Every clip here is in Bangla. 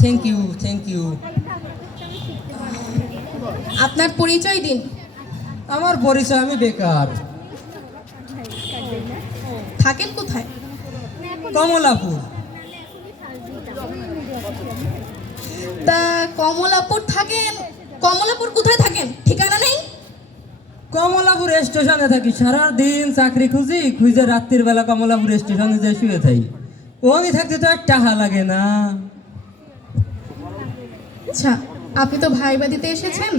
থ্যাংক ইউ থ্যাংক ইউ আপনার পরিচয় দিন। আমার পরিচয় আমি বেকার। থাকেন কোথায়? কমলাপুর। তা কমলাপুর থাকেন? কমলাপুর কোথায় থাকেন? ঠিকানা নেই? কমলাপুর স্টেশনে থাকি সারা দিন চাকরি খুঁজি খুঁজে রাত্রির বেলা কমলাপুর স্টেশনে যে শুয়ে থাকি। ওনি থাকতে তো আর টাকা লাগে না। আচ্ছা আপনি তো ভাইবা দিতে এসেছেন।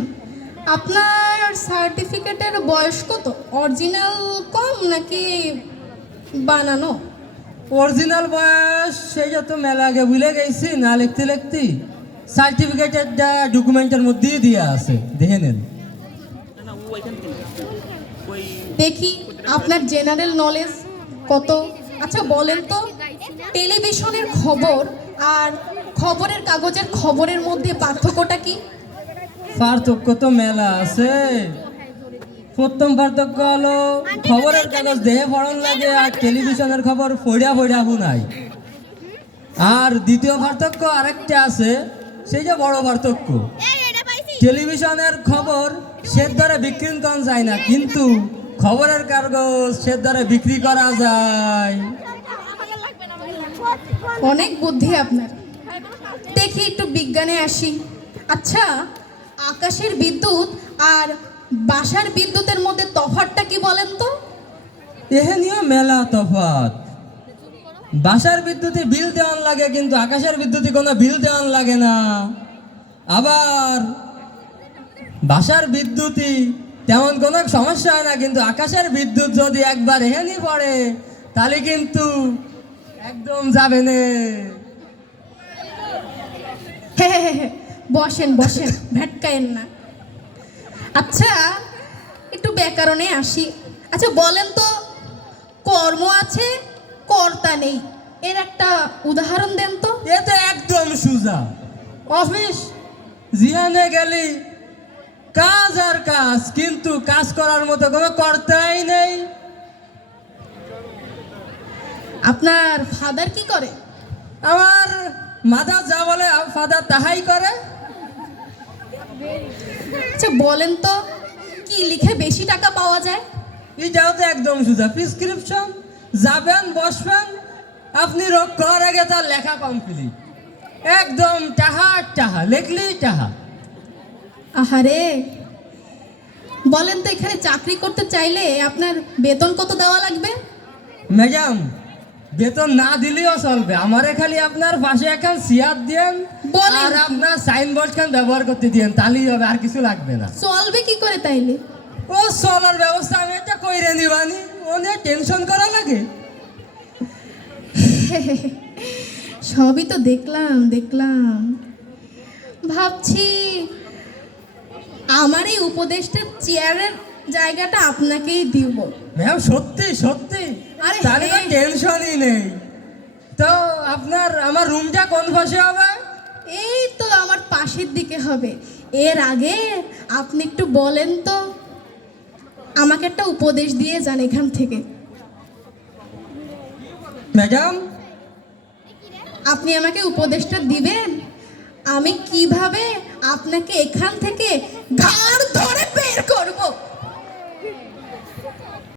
আপনার সার্টিফিকেটের বয়স কত? অরিজিনাল কম নাকি বানানো? অরিজিনাল বয়স সেই যত মেলা আগে ভুলে গেছি না লিখতে লিখতে। সার্টিফিকেটের ডকুমেন্টের মধ্যেই দিয়ে আছে দেখে নেন। দেখি আপনার জেনারেল নলেজ কত? আচ্ছা বলেন তো টেলিভিশনের খবর আর খবরের কাগজের খবরের মধ্যে পার্থক্যটা কি? পার্থক্য তো মেলা আছে। প্রথম পার্থক্য হলো খবরের কাগজ দেহে পড়ন লাগে আর টেলিভিশনের খবর ফড়িয়া ফড়িয়া নাই আর দ্বিতীয় পার্থক্য আরেকটা আছে সেই যে বড় পার্থক্য। টেলিভিশনের খবর সে ধরে বিক্রি করা যায় না কিন্তু খবরের কাগজ সে দরে বিক্রি করা যায়। অনেক বুদ্ধি আপনার। দেখি একটু বিজ্ঞানে আসি। আচ্ছা আকাশের বিদ্যুৎ আর বাসার বিদ্যুতের মধ্যে তফাৎটা কি বলেন তো? এহে নিয়ে মেলা তফাত বাসার বিদ্যুতে বিল দেওয়ান লাগে কিন্তু আকাশের বিদ্যুতে কোনো বিল দেওয়ান লাগে না। আবার বাসার বিদ্যুতই তেমন কোনো সমস্যা হয় না কিন্তু আকাশের বিদ্যুৎ যদি একবার এহেনি পড়ে তাহলে কিন্তু একদম যাবে না। বসেন বসেন ভেটকায়েন না। আচ্ছা একটু ব্যাকরণে আসি। আচ্ছা বলেন তো কর্ম আছে কর্তা নেই। এর একটা উদাহরণ দেন তো। এ তো একদম সুজা। অফিস। জিয়ানে গেলি কাজ আর কাজ কিন্তু কাজ করার মতো কোনো কর্তাই নেই। আপনার ফাদার কি করে? আমার মাদার যা বলে ফাদার তাহাই করে। আচ্ছা বলেন তো কি লিখে বেশি টাকা পাওয়া যায়? এটাও তো একদম সুজা প্রিসক্রিপশন যাবেন বসবেন আপনি রোগ করার আগে তার লেখা কমপ্লিট একদম টাহা টাহা লেখলি টাহা। আহারে। বলেন তো এখানে চাকরি করতে চাইলে আপনার বেতন কত দেওয়া লাগবে? ম্যাডাম বেতন না দিলেও চলবে। আমারে খালি আপনার পাশে এখন চেয়ার দেন বলেন। আর? আপনার সাইনবোর্ড খান ব্যবহার করতে দিয়েন তাহলেই হবে আর কিছু লাগবে না। চলবে কি করে তাইলে? ও চলার ব্যবস্থা আমি একটা কইরে নিবানি ও নিয়ে টেনশন করা লাগে। সবই তো দেখলাম দেখলাম। ভাবছি আমার এই উপদেশটা চেয়ারের জায়গাটা আপনাকেই দিব। ম্যাম সত্যি সত্যি। আরে তাহলে তো। টেনশনই নেই। তো আপনার আমার রুমটা কোন পাশে হবে? এই তো আমার পাশের দিকে হবে। এর আগে আপনি একটু বলেন তো আমাকে একটা উপদেশ দিয়ে যান এখান থেকে। ম্যাডাম? আপনি আমাকে উপদেশটা দিবেন? আমি কীভাবে আপনাকে এখান থেকে ঘাড় ধরে বের করব